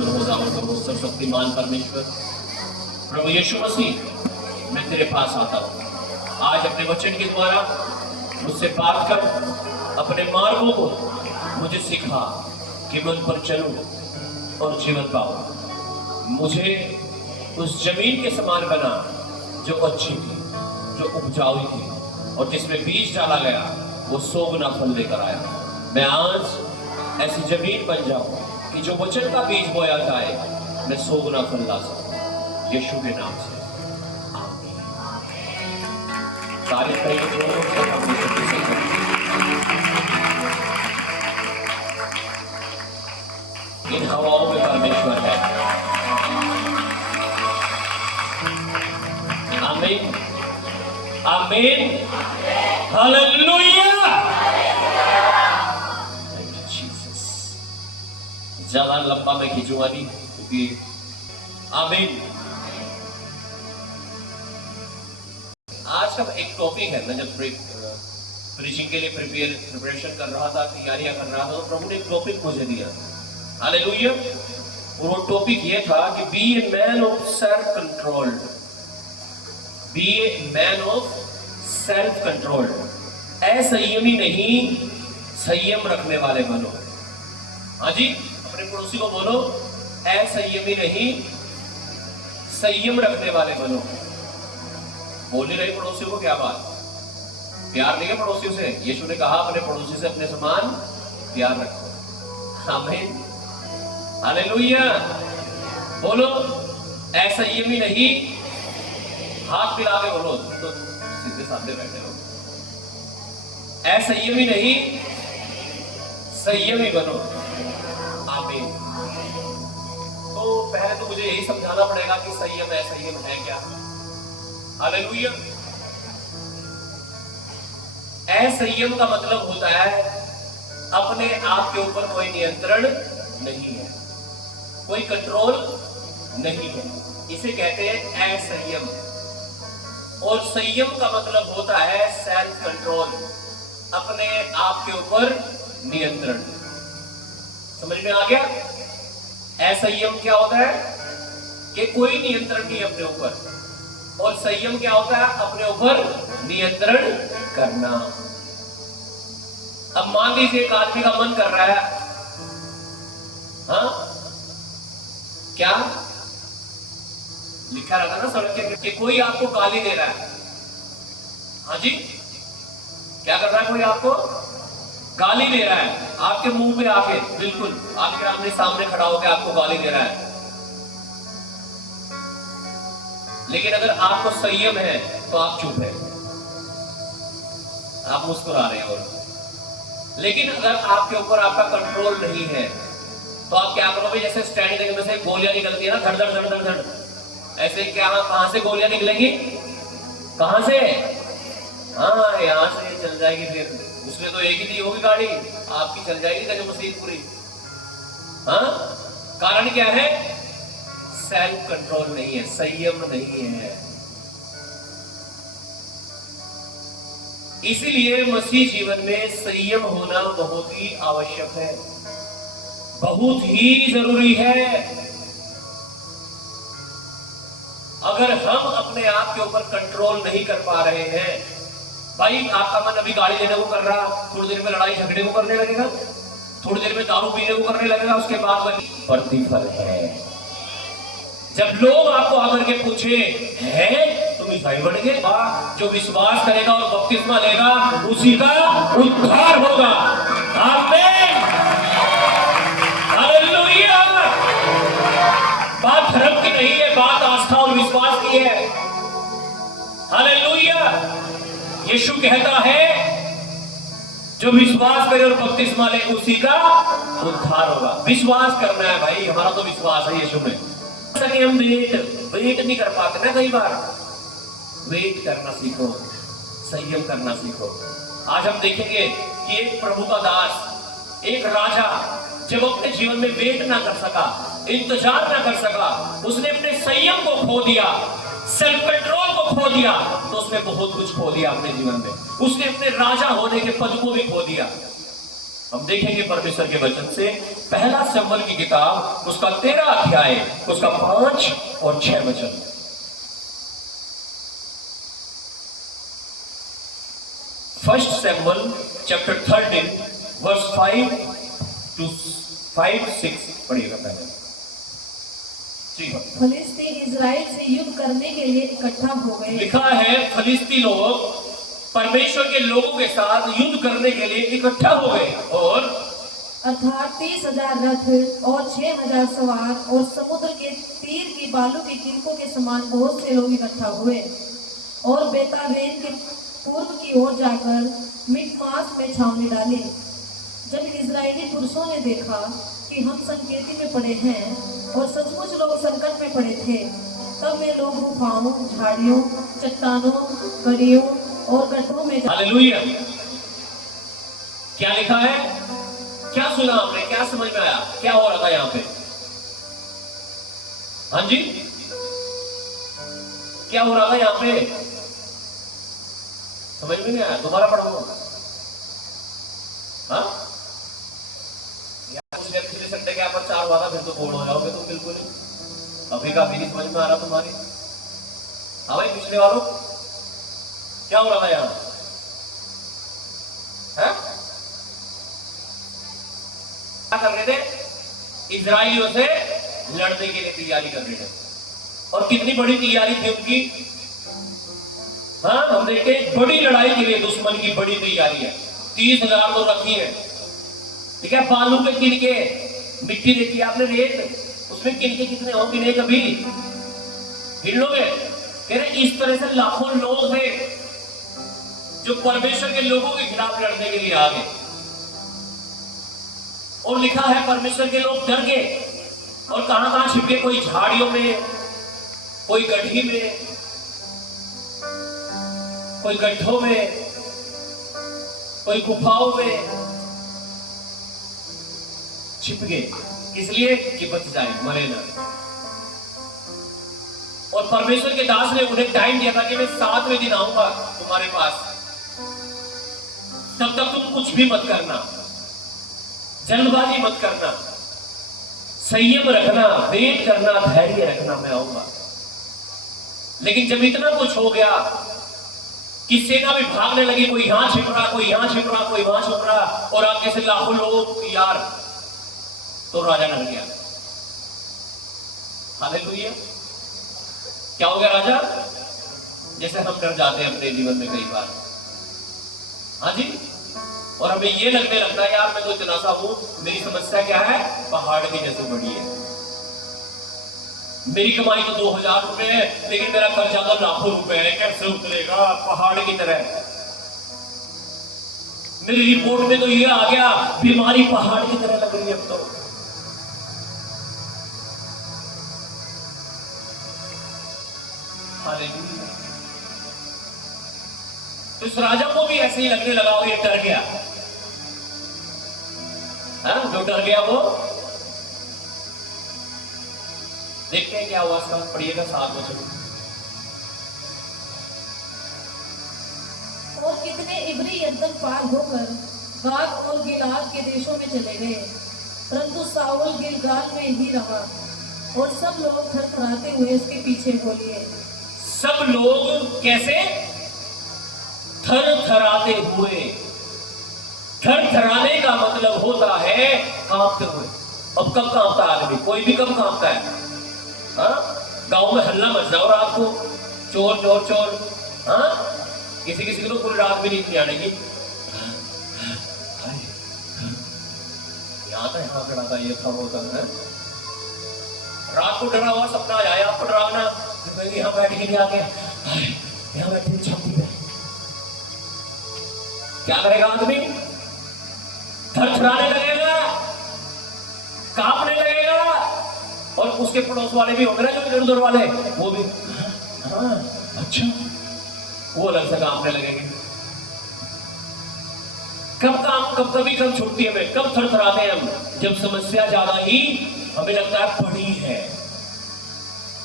सर्वशक्तिमान परमेश्वर प्रभु यीशु मसीह, मैं तेरे पास आता हूँ। आज अपने वचन के द्वारा मुझसे बात कर, अपने मार्गों को मुझे सिखा कि मैं उन पर चलूं और जीवन पाऊं। मुझे उस जमीन के समान बना जो अच्छी थी, जो उपजाऊ थी, और जिसमें बीज डाला गया वो 100 गुना फल लेकर आया। मैं आज ऐसी जमीन बन जाऊं कि जो वचन का बीज बोया जाए मैं 100 गुना फल ला सकूं। यीशु के नाम से आमीन। तारीफ करेंगे जोरों से, इन हवाओं में परमेश्वर है। आमीन आमीन हालेलुया। ज्यादा लंबा मैं खींचूंगा नहीं क्योंकि आमीन। आज का एक टॉपिक है, मैं जब प्रीचिंग के लिए प्रिपरेशन कर रहा था, तैयारियां कर रहा था, तो प्रभु ने एक टॉपिक मुझे दिया। हालेलुया। वो टॉपिक ये था कि be a man of self control. Be a man of self control. असंयमी नहीं, संयम रखने वाले बनो। हाँ जी, अपने पड़ोसी को बोलो, असंयमी नहीं, संयम रखने वाले बनो। बोल नहीं रही पड़ोसियों को, क्या बात, प्यार नहीं है पड़ोसियों से। यीशु ने कहा अपने पड़ोसी से अपने समान प्यार रखो। आमीन हालेलुया। बोलो असंयमी नहीं, हाथ मिला के बोलो, तो सीधे सामने बैठे हो। असंयमी नहीं, संयमी बनो। आमीन। तो पहले तो मुझे यही समझाना पड़ेगा कि संयम असंयम है क्या। हालेलुया। असंयम का मतलब होता है अपने आप के ऊपर कोई नियंत्रण नहीं है, कोई कंट्रोल नहीं है, इसे कहते हैं असंयम। और संयम का मतलब होता है सेल्फ कंट्रोल, अपने आप के ऊपर नियंत्रण। समझ में आ गया? असंयम क्या होता है कि कोई नियंत्रण नहीं अपने ऊपर, और संयम क्या होता है अपने ऊपर नियंत्रण करना। अब मान लीजिए एक आदमी का मन कर रहा है, हाँ क्या लिखा रहता है ना सड़क के, कि कोई आपको गाली दे रहा है। हाँ जी, क्या कर रहा है? कोई आपको गाली दे रहा है, आपके मुंह पे आके, बिल्कुल आपके आमने सामने खड़ा होकर आपको गाली दे रहा है। लेकिन अगर आपको संयम है तो आप चुप है, आप मुस्कुरा रहे हो। लेकिन अगर आपके ऊपर आपका कंट्रोल नहीं है तो आप क्या करोगे? जैसे स्टैंड में से गोलियां निकलती है ना, धड़ धड़ धड़ धड़ धड़, ऐसे क्या, कहां से गोलियां निकलेंगी? कहां से? हाँ, यहां से चल जाएगी। फिर उसने तो एक ही दी होगी गाड़ी, आपकी चल जाएगी गजब मसीह पूरी। हाँ, कारण क्या है? सेल्फ कंट्रोल नहीं है, संयम नहीं है। इसीलिए मसीह जीवन में संयम होना बहुत ही आवश्यक है, बहुत ही जरूरी है। अगर हम अपने आप के ऊपर कंट्रोल नहीं कर पा रहे हैं, भाई आपका मन अभी गाड़ी लेने को कर रहा, थोड़ी देर में लड़ाई झगड़े को करने लगेगा, थोड़ी देर में दारू पीने को करने लगेगा, उसके बाद प्रतिफल है। जब लोग आपको आकर के पूछे है तुम ईसाई बन गए, जो विश्वास करेगा और बपतिस्मा लेगा उसी का उद्धार होगा। आमीन हालेलुया। बात धर्म की नहीं है, बात आस्था और विश्वास की है। हालेलुया। यीशु कहता है जो विश्वास करे और बपतिस्मा ले उसी का उद्धार होगा। विश्वास करना है भाई, हमारा तो विश्वास है यीशु में। हम वेट नहीं कर पाते ना, कई बार वेट करना सीखो, संयम करना सीखो। आज हम देखेंगे कि एक प्रभु का दास, एक राजा, जब अपने जीवन में वेट ना कर सका, इंतजार ना कर सका, उसने अपने संयम को खो दिया, सेल्फ कंट्रोल को खो दिया, तो उसने बहुत कुछ खो दिया अपने जीवन में। उसने अपने राजा होने के पद को भी खो दिया। हम देखेंगे परमेश्वर के वचन से पहला शमूएल की किताब उसका 13 अध्याय उसका 5 और 6 वचन। फर्स्ट शमूएल चैप्टर 13 वर्स 5 to 5-6 पढ़िएगा पहले। फलिस्ती इजराइल से युद्ध करने के लिए इकट्ठा हो गए। लिखा है फलिस्ती लोग परमेश्वर के लोगों के साथ युद्ध करने के लिए इकट्ठा हो गए और अर्थात 30,000 रथ और 6,000 सवार और समुद्र के तीर की बालू की किनकों के समान बहुत से लोग इकट्ठा हुए और बेतावेन के पूर्व की ओर जाकर मिकमास में छावनी डाली। जब इजरायली पुरुषों ने देखा कि हम संकेती में पड़े हैं और सचमुच लोग संकट में पड़े थे, तब वे लोग गुफाओं, झाड़ियों, चट्टानों, गड़ियों और गड्ढों में हालेलुया। क्या लिखा है? क्या सुना आपने? क्या समझ में आया? क्या हो रहा था यहाँ पे? हाँ जी, क्या हो रहा था यहाँ पे? समझ में नहीं आया? दोबारा पढ़ो। हाँ, पिछले संडे के पर 4 हुआ था, फिर तो बोर्ड हो जाओगे तुम बिल्कुल ही। अभी का भी नहीं समझ में आ रहा तुम्हारी। हाँ भाई, पिछले वालों क्या हो रहा था यहाँ? क्या कर रहे थे? इजरायलियों से लड़ने के लिए तैयारी कर रहे थे। और कितनी बड़ी तैयारी थी उनकी? हाँ, हम देखते हैं बड़ी लड़ाई के लिए दुश्मन की बड़ी तैयारी है। 30,000 तो रखी है, ठीक है। बालू के किनके, मिट्टी देखी आपने, रेत, उसमें किनके कितने हो गिने कभी? गिन लोगे? कह रहे इस तरह से लाखों लोग थे जो परमेश्वर के लोगों के खिलाफ लड़ने के लिए आ गए। और लिखा है परमेश्वर के लोग डर गए और कहां कहां छिप गए? कोई झाड़ियों में, कोई गड्ढी में, कोई गड्ढों में, कोई गुफाओं में छिप गए। किस लिए? कि बच जाए, मरे ना। और परमेश्वर के दास ने उन्हें टाइम दिया था कि मैं 7वें दिन आऊंगा तुम्हारे पास, तब तक तुम कुछ भी मत करना, जल्दबाजी मत करना, संयम रखना, वेट करना, धैर्य रखना, मैं आऊंगा। लेकिन जब इतना कुछ हो गया कि सेना भी भागने लगी, कोई यहां छिप रहा, कोई यहां छिप रहा, कोई वहां छिप रहा, और आगे से लाखों लोग यार, तो राजा डर गया। हालेलुया। क्या हो गया? राजा, जैसे हम डर जाते हैं अपने जीवन में कई बार। हाँ जी, और हमें ये लगने लगता है यार मैं तो इतना सा हूं, मेरी समस्या क्या है? पहाड़ की जैसे बड़ी है। मेरी कमाई तो 2,000 रुपए है, लेकिन मेरा खर्चा तो लाखों रुपए है, कैसे उतरेगा? पहाड़ की तरह। मेरी रिपोर्ट में तो ये आ गया, बीमारी पहाड़ की तरह लग रही है अब तो। हालेलुया। तो इस राजा को भी ऐसे ही लगने लगा और ये डर गया। जो डर गया वो, देखते हैं क्या हुआ इसका। पढ़िएगा 7 वचन। और कितने इब्री यरदन पार होकर गाद और गिलाद के देशों में चले गए, परंतु साउल गिलगाल में ही रहा और सब लोग थरथराते हुए उसके पीछे हो लिए। सब लोग कैसे? थरथराते हुए। थरथराने का मतलब होता है कांपते हुए। अब कब कांपता है आदमी? कोई भी कब कांपता है? गांव में हल्ला मच जाओ रात को, चोर चोर चोर, किसी किसी को तो पूरी रात भी नींद नहीं आनेगी। यहाँ था, यहाँ खड़ा था, ये सब होता है। रात को डरा हुआ सपना आ जाए आपको, डरावना, यहाँ बैठ के आके यहाँ बैठे छाती पे, क्या करेगा आदमी? थरथराने लगेगा, कांपने लगेगा। और उसके पड़ोस वाले भी होंगे ना, जो इधर उधर वाले, वो भी हाँ अच्छा, वो अलग से कांपने लगेंगे। कब छूटती है हमें? कब थरथराते हैं हम? जब समस्या ज्यादा ही हमें लगता है बड़ी है।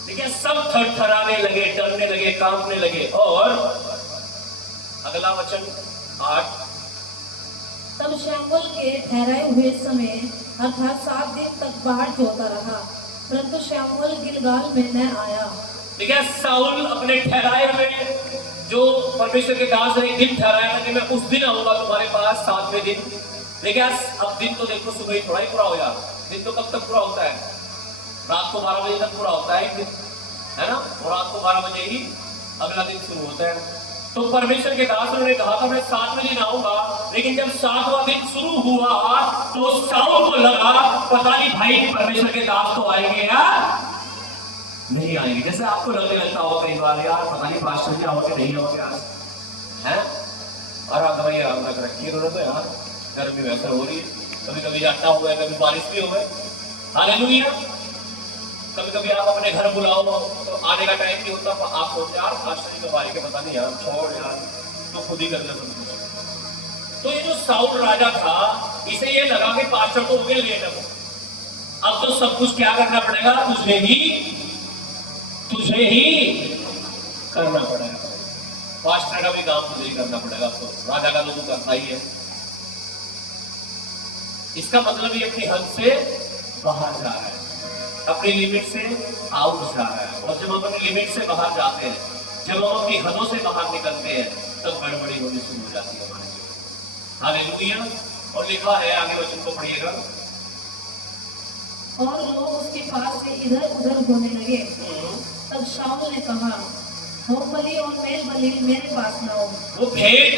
देखिए, सब थरथराने लगे, डरने लगे, कांपने लगे। और अगला वचन 8, तब शमूएल के ठहराए हुए समय अर्थात 7 दिन तक बाहर जोता रहा, परंतु शमूएल गिलगाल में न आया। ठीक है, साउल अपने ठहराए हुए जो परमेश्वर के दास ने एक दिन ठहराया था कि मैं उस दिन आऊंगा तुम्हारे पास 7वें दिन। देखिए अब दिन तो देखो सुबह ही थोड़ा ही पूरा हो गया, दिन तो कब तक पूरा होता है? रात को 12 बजे तक पूरा होता है एक दिन, है ना? और रात को 12 बजे ही अगला दिन शुरू होता है। तो परमेश्वर के दास ने कहा था मैं 7वें दिन आऊंगा, लेकिन जब 7वां दिन शुरू हुआ तो साउल को लगा पता नहीं भाई परमेश्वर के दास तो आएंगे या नहीं आएंगे। जैसे आपको लगने लगता होगा कई बार, यार पता नहीं पास्टर जी आओगे नहीं आओगे आज, है? और आप भाई आराम तक रखिए, तो यार गर्मी वैसे हो रही है, कभी कभी जाता हुआ है, कभी बारिश भी हो गए। हालेलुया। कभी कभी आप अपने घर बुलाओ तो आने का टाइम नहीं होता, आप सोचते यार पास्टर जी तो बारी के पता नहीं यार, छोड़ यार तो खुद ही करना पड़ता। तो ये जो साउल राजा था, इसे ये लगा कि पास्टर को हो गए लेट, अब तो सब कुछ क्या करना पड़ेगा, तुझे ही करना पड़ेगा, पास्टर का भी काम तुझे ही करना पड़ेगा, तो राजा का तो करना ही है। इसका मतलब ये अपनी हद से बाहर जा रहा है, अपनी लिमिट से आउट जा रहा है। और जब हम अपनी लिमिट से बाहर जाते हैं, जब हम अपनी हदों से बाहर निकलते हैं, तब गड़बड़ी होनी शुरू हो जाती है हमारे जीवन। हालेलुया। और लिखा है, आगे वचन को पढ़िएगा। और लोग उसके पास से इधर उधर होने लगे। तब शाऊल ने कहा, होम बलि और मेल बलि मेरे पास लाओ। वो भेंट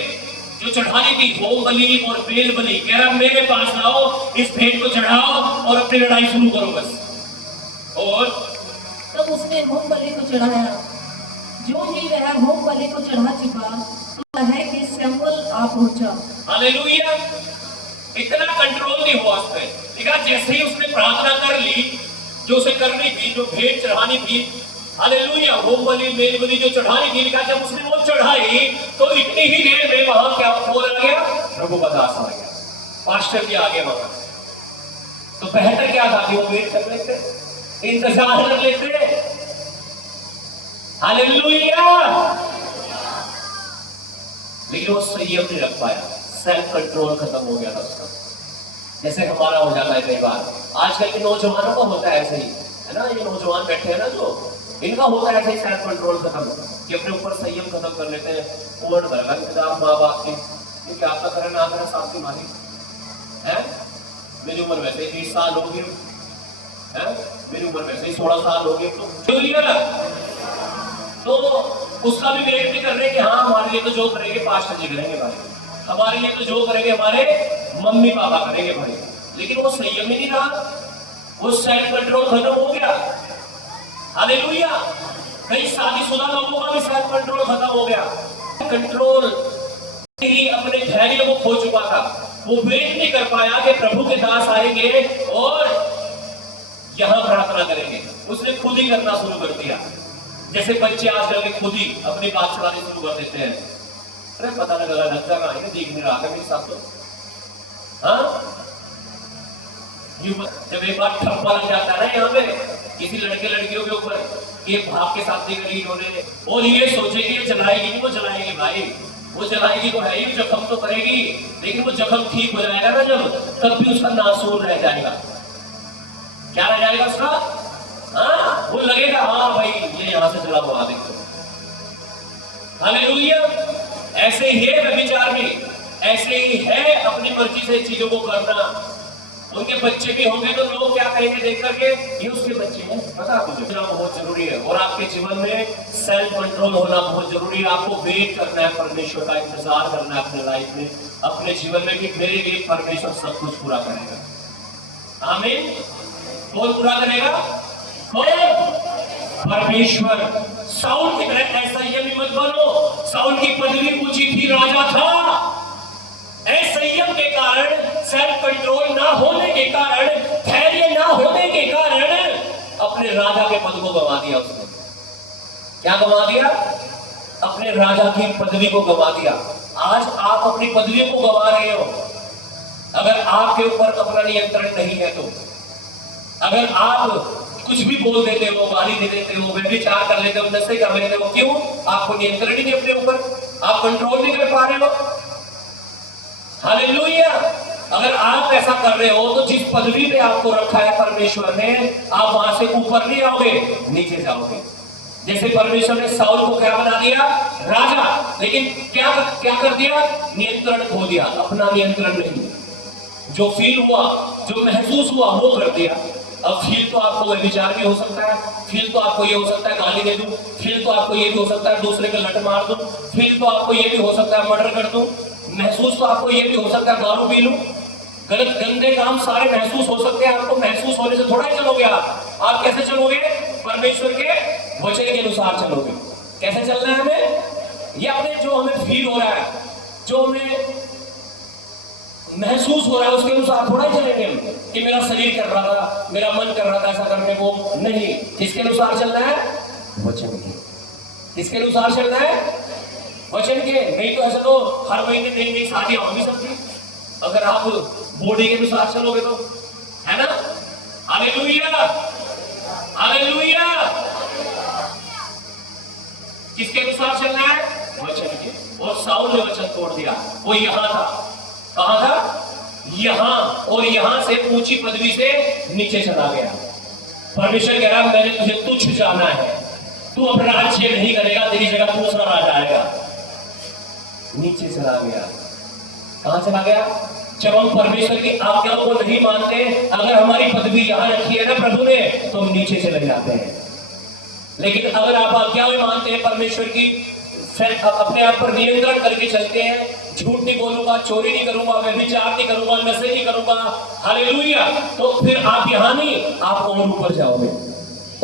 जो चढ़ानी थी, होम बलि और मेल बलि, कह रहा मेरे पास लाओ, इस भेंट को चढ़ाओ और अपनी लड़ाई शुरू करो बस। और तब उसने होम बलि को चढ़ाया। जो ही वह होम बलि को चढ़ा चुका तो है कि शमूएल आ पहुंचा। हालेलुया। इतना कंट्रोल नहीं हुआ उस पर। देखा, जैसे ही उसने प्रार्थना कर ली जो उसे करनी थी, जो भेंट चढ़ानी थी, हालेलुया, होम बलि मेल बलि जो चढ़ानी थी, लिखा जब उसने वो चढ़ाई तो इतनी ही देर में वहां क्या हो गया, प्रभु का दास आ गया, पास्टर जी आ गए वहां। तो बेहतर क्या था कि वो वेट कर लेते, इंतजार कर लेते। हालेलुया। लेकिन वो संयम नहीं रख पाया, सेल्फ कंट्रोल खत्म हो गया था उसका। जैसे हमारा हो जाता है कई बार, आजकल के नौजवानों का होता है ऐसे ही, है ना? ये नौजवान बैठे हैं ना, जो इनका होता है ऐसे ही सेल्फ कंट्रोल खत्म, कि अपने ऊपर संयम खत्म कर लेते हैं। उम्र भर का इंतजार माँ बाप की, ये क्या आपका करे ना करे साथ की मारी है। मेरी उम्र वैसे ही 30 साल होगी, है मेरी उम्र वैसे ही 16 साल होगी, तो उसका भी वेट नहीं कर रहे कि हाँ हमारे लिए तो जो करेंगे पास्टर जी करेंगे भाई, हमारे लिए तो जो करेंगे हमारे मम्मी पापा करेंगे भाई। लेकिन वो संयम ही नहीं रहा, वो सेल्फ कंट्रोल खत्म हो गया। हालेलुया। कई शादीशुदा लोगों का भी सेल्फ कंट्रोल खत्म हो गया, कंट्रोल ही अपने धैर्य को खो चुका था। वो वेट नहीं कर पाया कि प्रभु के दास आएंगे और यहां प्रार्थना करेंगे, उसने खुद ही करना शुरू कर दिया। जैसे बच्चे आजकल के खुद ही अपनी बात चलानी शुरू कर देते हैं। अरे पता लगा लगता कहां है, देख नहीं रहा था मेरे साथ तो, हाँ? जब एक बार ठप्पा लग जाता है ना यहाँ पे किसी लड़के लड़कियों के ऊपर, ये भाग के साथ नहीं करी इन्होंने, और ये सोचे कि ये जलाएगी नहीं, वो जलाएगी भाई, वो जलाएगी तो है ही, जख्म तो करेगी, लेकिन वो जख्म ठीक हो जाएगा ना जब, तब भी उसका नासूर रह जाएगा। क्या रह जाएगा उसका? हाँ, वो लगेगा हाँ भाई ये यहाँ से जला हुआ, देखो। हालेलुया। ऐसे ही है व्यभिचार भी, ऐसे ही है अपनी मर्जी से चीजों को करना। उनके बच्चे भी होंगे तो लोग क्या कहेंगे देख करके, ये उसके बच्चे हैं, पता मुझे बहुत जरूरी है। और आपके जीवन में सेल्फ कंट्रोल होना बहुत जरूरी है। आपको वेट करना है, परमेश्वर का इंतजार करना है अपने लाइफ में, अपने जीवन में, कि मेरे लिए परमेश्वर सब कुछ पूरा करेगा। आमीन। कौन पूरा करेगा? कौन? परमेश्वर। साउल की तरह ऐसा ही मत बनो। साउल की पदवी ऊंची थी, राजा था, असंयम के कारण, सेल्फ कंट्रोल ना होने के कारण, धैर्य ना होने के कारण अपने राजा के पद को गंवा दिया उसने। क्या गंवा दिया? अपने राजा की पदवी को गंवा दिया। आज आप अपनी पदवियों को गंवा रहे हो अगर आपके ऊपर अपना नियंत्रण नहीं है तो। अगर आप कुछ भी बोल देते हो, गाली दे देते हो, व्यभिचार कर लेते हो, नशे कर लेते हो, क्यों? आपको नियंत्रण ही नहीं अपने ऊपर, आप कंट्रोल नहीं कर पा रहे हो। हालेलुया। अगर आप ऐसा कर रहे हो तो जिस पदवी पे आपको रखा है परमेश्वर ने, आप वहां से ऊपर नहीं आओगे, नीचे जाओगे। जैसे परमेश्वर ने साउल को क्या बना दिया, राजा, लेकिन क्या क्या कर दिया, नियंत्रण खो दिया, अपना नियंत्रण नहीं। जो फील हुआ, जो महसूस हुआ वो कर दिया। अब फील तो आपको व्यभिचार भी हो सकता है, फील तो आपको ये हो सकता है गाली दे दूं, फील तो आपको ये भी हो सकता है दूसरे के लट मार दूं, फील तो आपको ये भी हो सकता है मर्डर कर दूं, महसूस तो आपको ये भी हो सकता है दारू पी लूं। गलत गंदे काम सारे महसूस हो सकते हैं। आपको महसूस होने से थोड़ा ही चलोगे। आप कैसे चलोगे, परमेश्वर के वचन के अनुसार चलोगे। कैसे चलना है हमें, ये अपने जो हमें फील हो रहा है, जो हमें महसूस हो रहा है उसके अनुसार थोड़ा ही चलेंगे कि मेरा शरीर कर रहा था, मेरा मन कर रहा था ऐसा करने को, नहीं। किसके अनुसार चलना है, वचन के। किसके अनुसार चलना है, वचन के। नहीं तो ऐसा तो हर महीने नई नई शादियां होगी सबकी, अगर आप बॉडी के अनुसार चलोगे तो, है ना। Hallelujah, hallelujah. किसके अनुसार चलना है, वचन के। और साउल ने वचन तोड़ दिया। वो यहां था, कहां था, यहां, और यहां से ऊंची पदवी से नीचे चला गया। परमेश्वर कह रहा मैंने तुझे तुच्छ जाना है, तू अब राज्य नहीं करेगा, तेरी जगह दूसरा राजा आएगा। नीचे चला गया। कहां चला गया, जब हम परमेश्वर की आज्ञाओं को नहीं मानते, अगर हमारी पदवी यहां रखी है ना प्रभु ने, तो हम नीचे चले जाते हैं। लेकिन अगर आप आज्ञाएं मानते हैं परमेश्वर की, अपने आप पर नियंत्रण करके चलते हैं, झूठ नहीं बोलूंगा, चोरी नहीं करूंगा, व्यभिचार नहीं करूंगा, नशे नहीं करूंगा, हालेलुया, तो फिर आप यहां नहीं, आप और ऊपर जाओगे,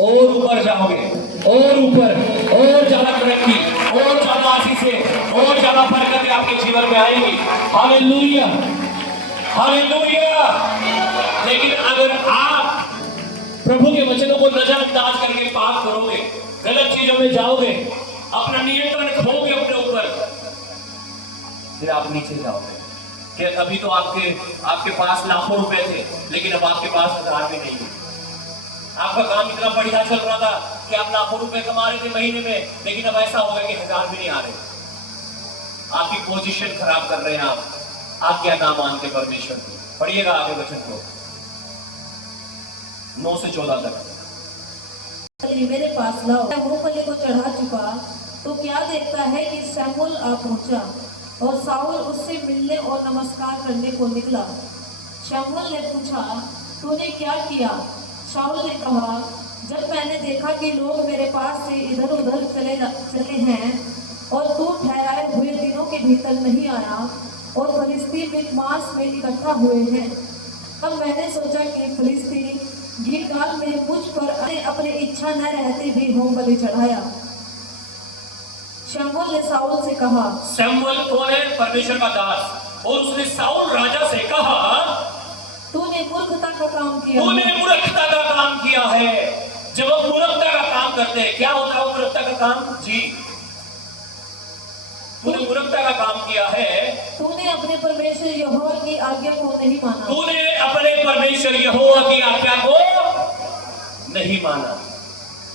और ऊपर जाओगे, और ऊपर, और ज्यादा तरक्की, और ज्यादा आशीषें, और ज्यादा बरकतें आपके जीवन में आएंगी। Hallelujah, hallelujah. लेकिन अगर आप प्रभु के वचनों को नजरअंदाज करके पाप करोगे, गलत चीजों में जाओगे, अपना नियंत्रण खोगे अपने ऊपर, फिर आप नीचे जाओगे। कि अभी तो आपके पास लाखों रुपए थे, लेकिन अब आपके पास 1000 भी नहीं है। आपका काम इतना बढ़िया चल रहा था कि आप लाखों रुपए कमा रहे थे महीने में, लेकिन अब ऐसा होगा कि 1000 भी नहीं आ रहे। आपकी पोजीशन खराब कर रहे हैं आप, आज्ञा ना मान के परमेश्वर की। पढ़िएगा आगे वचन को, 9 से 14 तक। मेरे पास लाओ। मूंगफली को चढ़ा चुका तो क्या देखता है कि शमूएल आ पहुंचा, और साउल उससे मिलने और नमस्कार करने को निकला। शमूएल ने पूछा, तूने क्या किया? शाऊल ने कहा, जब मैंने देखा कि लोग मेरे पास से इधर उधर चले हैं और तू ठहराए हुए दिनों के भीतर नहीं आया और फलिस्ती मिकमास में इकट्ठा हुए हैं, तब मैंने सोचा कि फलिस्ती गिलगाल में मुझ पर अपने इच्छा न रहते भी होम बलि चढ़ाया। शमूएल ने साउल से कहा, शमूएल कौन है? परमेश्वर का दास। और उसने साउल राजा से कहा, तूने मूर्खता का काम किया। तूने मूर्खता का काम किया है। जब हम मूर्खता का काम करते हैं, क्या होता है मूर्खता का काम? जी, तूने मूर्खता का काम किया है। तूने अपने परमेश्वर यहोवा की आज्ञा को नहीं माना। तूने अपने परमेश्वर यहोवा की आज्ञा को नहीं माना।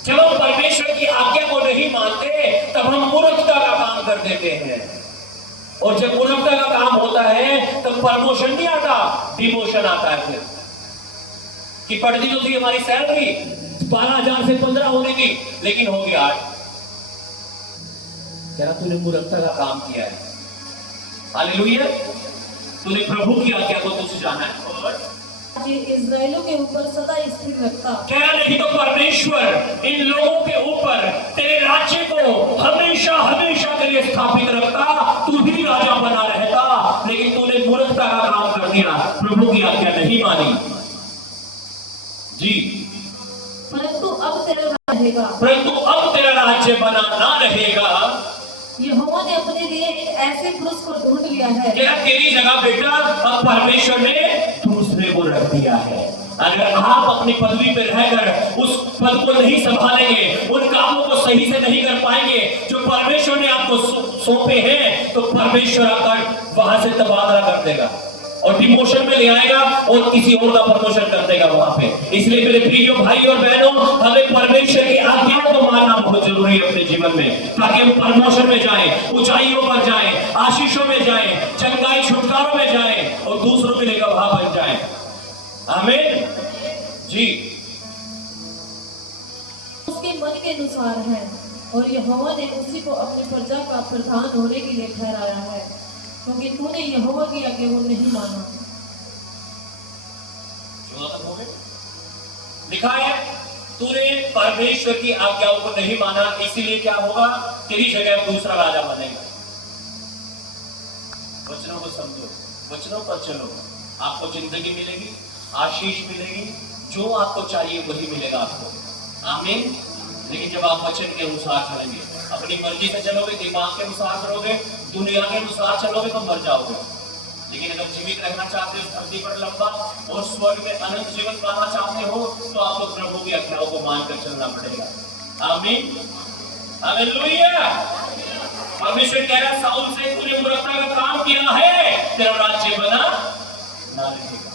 जब हम परमेश्वर की आज्ञा को नहीं मानते, तब हम मूर्खता का काम कर देते हैं। और जब मूर्खता का काम होता है, तब प्रमोशन नहीं आता, डिमोशन आता है। फिर कि पढ़ती तो थी हमारी सैलरी 12,000 से 15 होने की, लेकिन हो गया 8। क्या तूने मूर्खता का काम किया है? हालेलुया। तूने प्रभु की आज्ञा को तुझे जाना है और इस्राएलियों के ऊपर सदा स्थिर रखता। क्या नहीं तो परमेश्वर इन लोगों के ऊपर तेरे राज्य को हमेशा हमेशा के लिए स्थापित रखता, तू भी राजा बना रहता। लेकिन तूने मूर्खता का काम कर दिया, प्रभु की आज्ञा नहीं मानी। जी, परंतु अब तेरा रहेगा, परंतु अब तेरा राज्य बना ना रहेगा। यहोवा ने अपने लिए एक ऐसे पुरुष को ढूंढ लिया है। क्या तेरी जगह बेटा अब परमेश्वर ने दूसरे को रख दिया है। अगर आप अपनी पदवी पर रहकर उस पद को नहीं संभालेंगे, उन कामों को सही से नहीं कर पाएंगे जो परमेश्वर ने आपको सौंपे हैं, तो परमेश्वर आपका वहां से तबादला कर देगा और डिमोशन में ले आएगा और किसी और का प्रमोशन कर देगा वहां पे। इसलिए मेरे प्रिय भाई और बहनों, हमें परमेश्वर की आज्ञाओं को मानना बहुत जरूरी चाहिए अपने जीवन में, ताकि हम प्रमोशन में जाएं, ऊंचाइयों पर जाएं, आशीषों में जाएं, चंगाई छुटकारों में जाएं और दूसरों के लिए गवाह बन जाएं। आमीन जी। उसके मन के अनुसार है और यहोवा ने उसी को अपनी प्रजा का प्रधान होने के लिए ठहराया है, क्योंकि तूने यहोवा की आज्ञा को नहीं माना। लिखा है तूने परमेश्वर की आज्ञाओं को नहीं माना, इसीलिए क्या होगा, तेरी जगह दूसरा राजा बनेगा। वचनों को समझो, वचनों पर चलो, आपको जिंदगी मिलेगी, आशीष मिलेगी, जो आपको चाहिए वही मिलेगा आपको। आमीन। लेकिन जब आप वचन के अनुसार चलेंगे, अपनी मर्जी से चलोगे, दिमाग के अनुसार चलोगे, दुनिया के अनुसार चलोगे तो मर जाओगे। लेकिन अगर जीवित रहना चाहते हो धरती पर लंबा और स्वर्ग में अनंत जीवन पाना चाहते हो तो आपको प्रभु की आज्ञाओं को मानकर चलना पड़ेगा। आमीन हालेलुया। परमेश्वर कह रहा है साउल से तूने मूर्खता का काम किया है, तेरा राज्य बना ना रहेगा।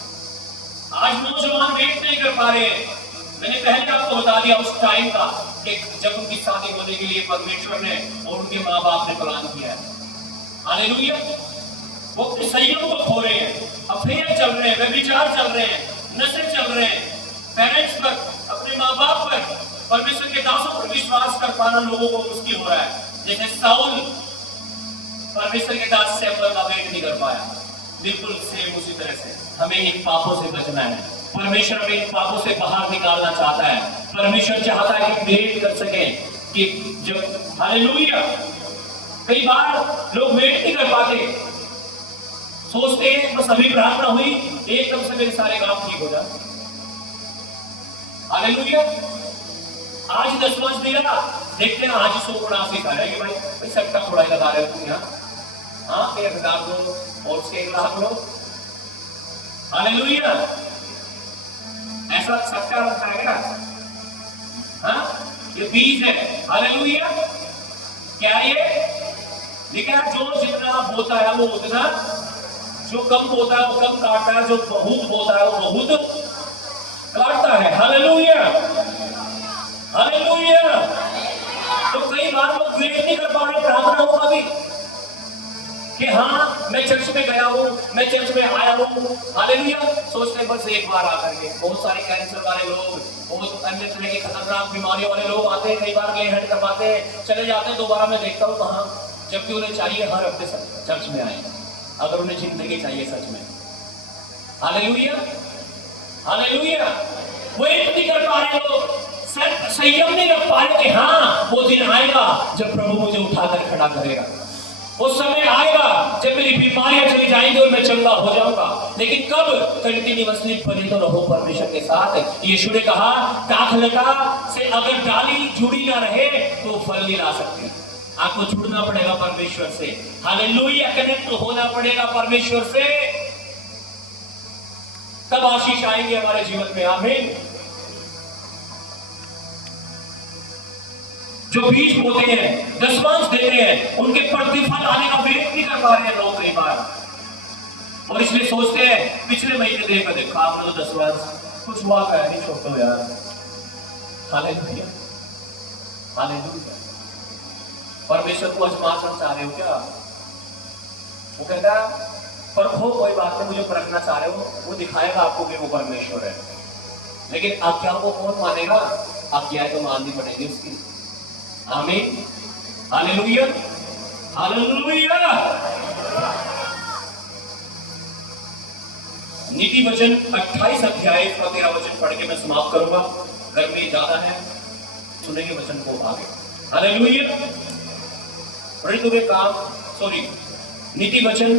आज नौजवान वेट नहीं कर पा रहे। मैंने पहले आपको बता दिया उस टाइम का कि जब उनकी शादी होने के लिए परमेश्वर ने और उनके माँ बाप ने प्लान किया है। हालेलुया। वो अपने संयम को खो रहे हैं, अफेयर चल रहे हैं, व्यभिचार चल रहे हैं, नशे चल रहे हैं, पेरेंट्स पर, अपने माँ बाप पर, परमेश्वर के दासों पर विश्वास कर पाना लोगों को मुश्किल हो रहा है। जैसे साउल परमेश्वर के दास सैमुअल का वेट नहीं कर पाया, बिल्कुल सेम उसी तरह से हमें इन पापों से बचना है। परमेश्वर हमें इन पापों से बाहर निकालना चाहता है। परमेश्वर चाहता है कि वेट कर सके कि जब हालेलुया। कई बार लोग वेट नहीं कर पाते, सोचते हैं बस अभी प्रार्थना हुई एकदम से मेरे सारे काम ठीक हो जाए। हालेलुया। आज 10 बज दिया, देखते हैं आज 179 आ रहा है कि भाई सट्टा थोड़ा लगा रहे हो तुम यहाँ, हाँ 1000 दो और उसके 1 लाख लो। हालेलुया। ऐसा सट्टा लगता है क्या? हाँ ये बीज है। हालेलुया। क्या ये लिखा है, जो जितना बोता है वो उतना, जो कम बोता है वो कम काटता है, जो बहुत बोता है वो बहुत काटता है। Hallelujah hallelujah. तो कई बार लोग वेट नहीं कर पा रहे प्रार्थनाओं का भी कि हाँ मैं चर्च में गया हूँ, मैं चर्च में आया हूँ। हालेलुया। सोचते बस एक बार आकर के। बहुत सारे कैंसर वाले लोग, बहुत अन्य तरह की खतरनाक बीमारियों वाले लोग आते हैं, कई बार गए हेड करवाते हैं, चले जाते हैं, दोबारा मैं देखता हूँ कहाँ, जबकि उन्हें चाहिए हर हफ्ते चर्च में आए अगर उन्हें जिंदगी चाहिए सच में। Hallelujah hallelujah. वेट नहीं कर पा रहे लोग, संयम नहीं रख पा रहे कि हाँ वो दिन आएगा जब प्रभु मुझे उठाकर खड़ा करेगा, उस समय आएगा जब मेरी बीमारियां चली जाएंगी और मैं चंगा हो जाऊंगा। लेकिन कब? कंटिन्यूअसली बने तो रहो परमेश्वर के साथ। यीशु ने कहा दाखलता से अगर डाली जुड़ी ना रहे तो फल नहीं ला सकती। आपको जुड़ना पड़ेगा परमेश्वर से। हालेलुया। कनेक्ट होना पड़ेगा परमेश्वर से, तब आशीष आएंगे हमारे जीवन में। आमीन। जो बीज बोते हैं, दशमांश देते हैं, उनके प्रतिफल आने का वेट नहीं कर पा रहे हैं लोग कई बार, और इसलिए सोचते हैं पिछले महीने देखा आपने तो 10 कुछ हुआ क्या, नहीं छोड़ दो यार। Hallelujah hallelujah. परमेश्वर को आजमाना चाह रहे हो क्या? वो कहता है परखो, कोई बात नहीं, मुझे परखना चाह रहे हो, वो दिखाएगा आपको कि वो परमेश्वर है। लेकिन आज्ञाओं को कौन मानेगा? आज्ञाएं तो माननी पड़ेगी उसकी। आमीन हालेलुया हालेलुया। नीति वचन 28 अध्याय का 13 वचन पढ़ के मैं समाप्त करूंगा, गर्मी ज्यादा है, सुनेंगे वचन को आगे। हालेलुया। नीति वचन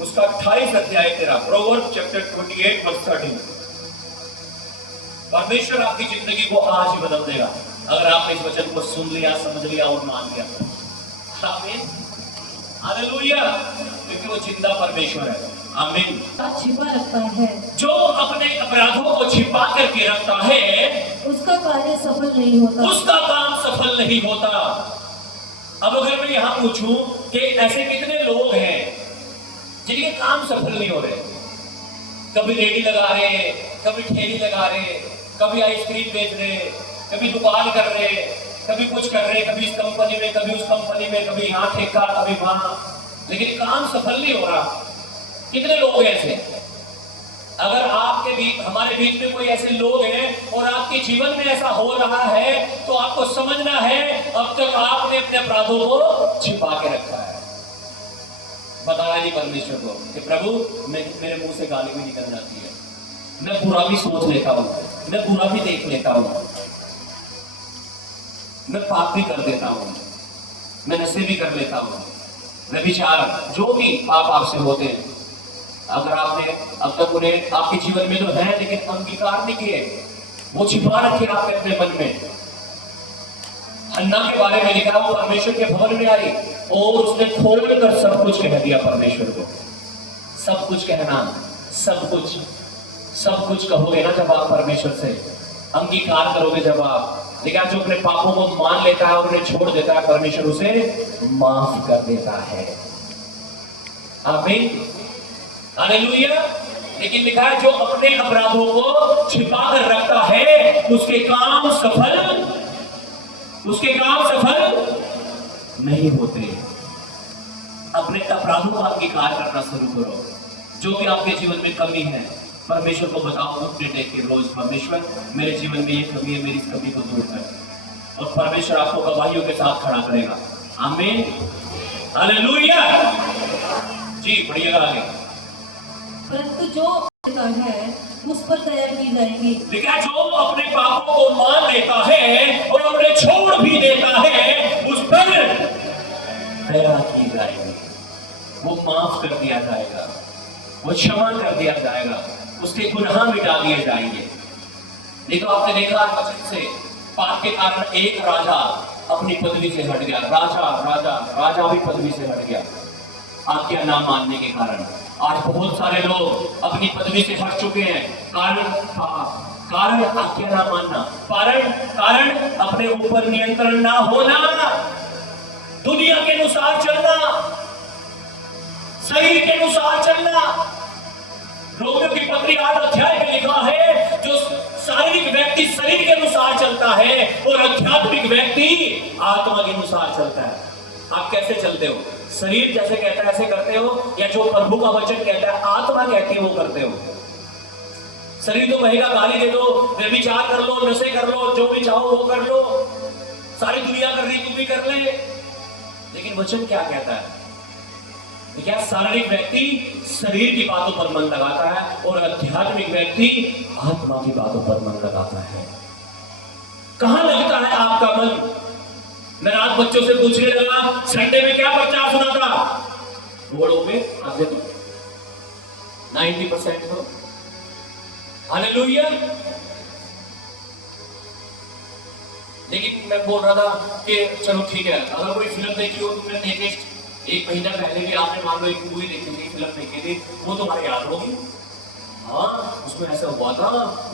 उसका 28 अध्याय 13, प्रोवर्ब चैप्टर 28 वर्स 13। परमेश्वर आपकी जिंदगी को आज ही बदल देगा अगर आपने इस वचन को सुन लिया, समझ लिया और मान लिया। आमीन हालेलुया। क्योंकि वो जिंदा परमेश्वर है। आमीन। छिपा रखता है, जो अपने अपराधों को छिपा करके रखता है उसका कार्य सफल नहीं होता, उसका काम सफल नहीं होता। अब अगर मैं यहां पूछूं कि ऐसे कितने लोग हैं जिनके काम सफल नहीं हो रहे, कभी रेडी लगा रहे, कभी ठेली लगा रहे, कभी आइसक्रीम बेच रहे, कभी दुकान कर रहे, कभी कुछ कर रहे, कभी इस कंपनी में, कभी उस कंपनी में, कभी यहाँ ठेका, कभी वहां, लेकिन काम सफल नहीं हो रहा। कितने लोग हैं ऐसे? अगर आपके बीच, हमारे बीच में कोई ऐसे लोग हैं और आपके जीवन में ऐसा हो रहा है, तो आपको समझना है अब तक आपने अपने अपराधों को छिपा के रखा है। बताया नहीं परमेश्वर को कि प्रभु मेरे मुंह से गाली भी निकल जाती है, मैं बुरा भी सोच लेता हूं, मैं बुरा भी देख लेता हूं, मैं पाप भी कर देता हूं, मैं नशे भी कर लेता हूं, मैं विचार, जो भी पाप आपसे होते हैं, अगर आपने अब तक उन्हें आपके जीवन में तो है लेकिन अंगीकार नहीं किए, वो छिपा रखे आपने अपने मन में। हन्ना के बारे में लिखा, वो परमेश्वर के भवन में आई और उसने खोलकर सब कुछ कह दिया परमेश्वर को। सब कुछ कहना, सब कुछ कहोगे ना जब आप परमेश्वर से अंगीकार करोगे, जब आप, लेकिन जो अपने पापों को मान लेता है और उन्हें छोड़ देता है, परमेश्वर उसे माफ कर देता है। आमीन, हालेलुया। लेकिन लिखा है जो अपने अपराधों को छिपा कर रखता है उसके काम सफल नहीं होते। अपने अपराधों का अंगीकार करना शुरू करो। जो भी आपके जीवन में कमी है, परमेश्वर को बताओ, घुटने टेक के रोज, परमेश्वर मेरे जीवन में ये कमी है, मेरी इस कमी को दूर कर, और परमेश्वर आपको गवाहियों के साथ खड़ा करेगा। आमीन, हालेलुया। जी बढ़िया आगे। परंतु जो है उस पर दया की जाएगी। लेकिन जो अपने पापों को मान लेता है और उन्हें छोड़ भी देता है, उस पर दया की जाएगी, वो माफ कर दिया जाएगा, वो क्षमा कर दिया जाएगा, उसके गुनाह मिटा दिए जाएंगे। नहीं तो आपने देखा वचन से, पाप के कारण एक राजा अपनी पदवी से हट गया, राजा भी पदवी से हट गया आज्ञा ना मानने के कारण। आज बहुत सारे लोग अपनी पदवी से हट चुके हैं, कारण आज्ञा ना मानना, कारण अपने ऊपर नियंत्रण ना होना, दुनिया के अनुसार चलना, शरीर के अनुसार चलना। रोमियो की पत्री 8 अध्याय में लिखा है, जो शारीरिक व्यक्ति शरीर के अनुसार चलता है और आध्यात्मिक व्यक्ति आत्मा के अनुसार चलता है। आप कैसे चलते हो? शरीर जैसे कहता है ऐसे करते हो, या जो प्रभु का वचन कहता है, आत्मा कहती है वो करते हो? शरीर तो कहेगा गाली दे दो, व्यभिचार कर लो, नशे कर लो, जो भी चाहो वो कर लो, सारी दुनिया कर रही तू भी कर ले। लेकिन वचन क्या कहता है? क्या शारीरिक व्यक्ति शरीर की बातों पर मन लगाता है और आध्यात्मिक व्यक्ति आत्मा की बातों पर मन लगाता है। कहां लगता है आपका मन? मैं रात बच्चों से पूछने लगा, संडे में क्या प्रचार सुना था? बोलो में आधे तो 90% तो हालेलुया। लेकिन मैं बोल रहा था कि चलो ठीक है, अगर कोई फिल्म देखी हो तो मैं लेटेस्ट 1 महीना पहले भी आपने मान लो एक मूवी देखी थी, फिल्म देखी थी, वो तुम्हारे याद होगी। हाँ, उसमें ऐसा हुआ था,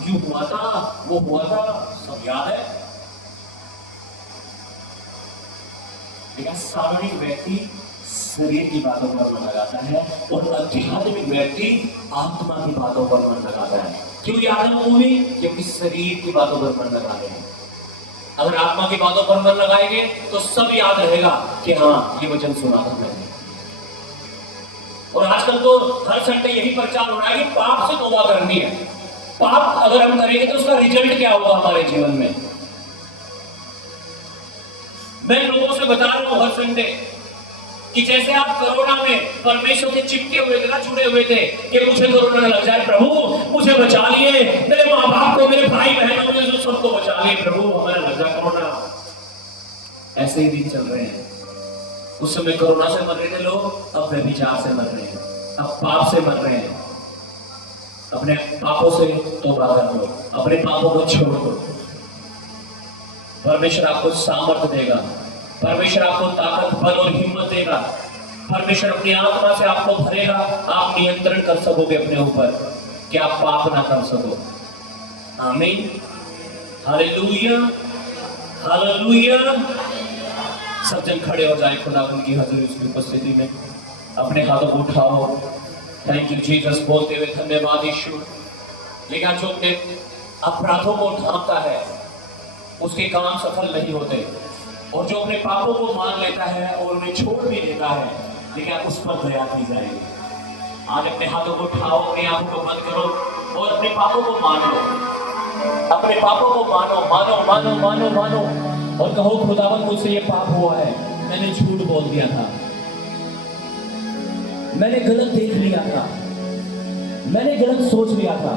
यूं हुआ था, वो हुआ था, सब याद है। शारीरिक व्यक्ति शरीर की बातों पर मन लगाता है और आध्यात्मिक व्यक्ति आत्मा की बातों पर मन लगाता है। क्यों याद है मूवी? क्योंकि शरीर की बातों पर मन लगा रहे हैं। अगर आत्मा की बातों पर मन लगाएंगे तो सब याद रहेगा कि हाँ, ये वचन सुना था मैंने। और आजकल तो हर संडे यही प्रचार हो रहा है कि पाप से तौबा करनी है। पाप अगर हम करेंगे तो उसका रिजल्ट क्या होगा हमारे जीवन में? मैं लोगों से बता रहा हूं हर संडे कि जैसे आप कोरोना में परमेश्वर से चिपके हुए थे ना, जुड़े हुए थे कि मुझे कोरोना लग जाए प्रभु, मुझे बचा लिए, मेरे माँ बाप को, मेरे भाई बहनों को, मुझे सबको बचा लिए प्रभु, हमारा लग जाए कोरोना। ऐसे ही दिन चल रहे हैं। उस समय कोरोना से मर रहे थे लोग, अब व्यभिचार से मर रहे हैं, अब पाप से मर रहे हैं। अपने पापों से तौबा कर लो, अपने पापों को छोड़ दो। परमेश्वर आपको सामर्थ्य देगा, परमेश्वर आपको ताकत, बल और हिम्मत देगा। परमेश्वर अपनी आत्मा से आपको भरेगा, आप नियंत्रण कर सकोगे अपने ऊपर कि आप पाप ना कर सको। आमीन, हालेलुया, हालेलुया। सब जन खड़े हो जाए खुदा उनकी हजूरी, उसकी उपस्थिति में अपने हाथों को उठाओ। थैंक यू जीसस बोलते हुए धन्यवाद यीशु। लेकिन जो अपने अपराधों को ढांपता है, उसके काम सफल नहीं होते। और जो अपने पापों को मान लेता है और उन्हें छोड़ भी देता है, लेकिन उस पर दया की जाएगी। आज अपने हाथों को उठाओ, अपनी आंखों को बंद करो और अपने पापों को मान लो। अपने पापों को मानो, मानो, मानो, मानो, मानो और कहो, खुदावंद मुझसे ये पाप हुआ है, मैंने झूठ बोल दिया था, मैंने गलत देख लिया था, मैंने गलत सोच लिया था,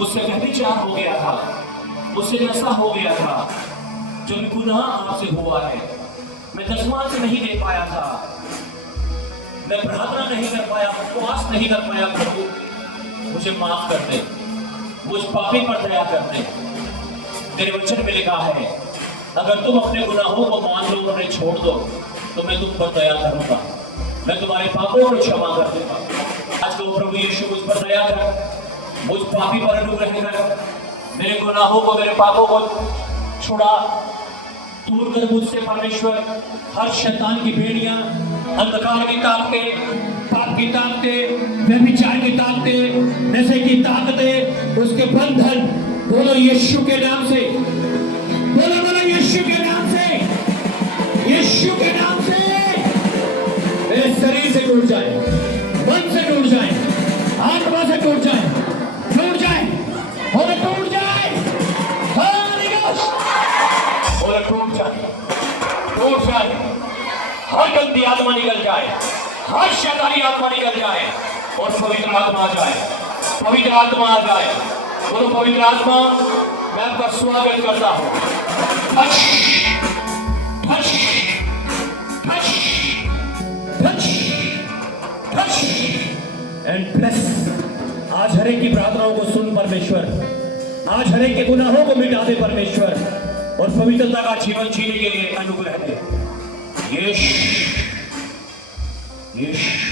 मुझसे व्यभिचार हो गया था, मुझसे नशा हो गया था, जो गुनाह आपसे हुआ है, मैं दसवां से नहीं दे पाया था, मैं प्रार्थना नहीं कर पाया, उपवास नहीं कर पाया। प्रभु मुझे माफ कर दे, मुझ पापी पर दया कर दे। तेरे वचन में लिखा है, अगर तुम अपने गुनाहों को मान लो और उन्हें छोड़ दो तो मैं तुम पर दया करूंगा, मैं तुम्हारे पापों को क्षमा कर दूंगा। आज तो प्रभु यीशु मुझ पर दया कर, मुझ पापी पर अनुग्रह कर, मेरे गुनाहों को, मेरे पापों को छुड़ा, दूर कर मुझसे परमेश्वर हर शैतान की बेड़ियां, अंधकार की ताकतें, पाप की ताकतें, व्यभिचार की ताकतें, नशे की ताकतें, उसके बंधन, बोलो यीशु के नाम से, बोलो बोलो यीशु के नाम से, यीशु के नाम से मेरे शरीर से टूट जाए, मन से टूट जाए, आत्मा से टूट जाए, टूट जाए और टूट जाए, बोले टूट जाए, टूट जाए, हर गंदी आत्मा निकल जाए, हर शैतानी आत्मा निकल जाए और पवित्र आत्मा आ जाए, पवित्र आत्मा आ जाए। बोलो पवित्र आत्मा, मैं आपका स्वागत करता हूँ। Touch touch touch touch touch and bless. आज हर एक की प्रार्थनाओं को सुन परमेश्वर, आज हर एक के गुनाहों को मिटा दे परमेश्वर और पवित्रता का जीवन जीने के लिए अनुग्रह दे। यीशु, यीशु।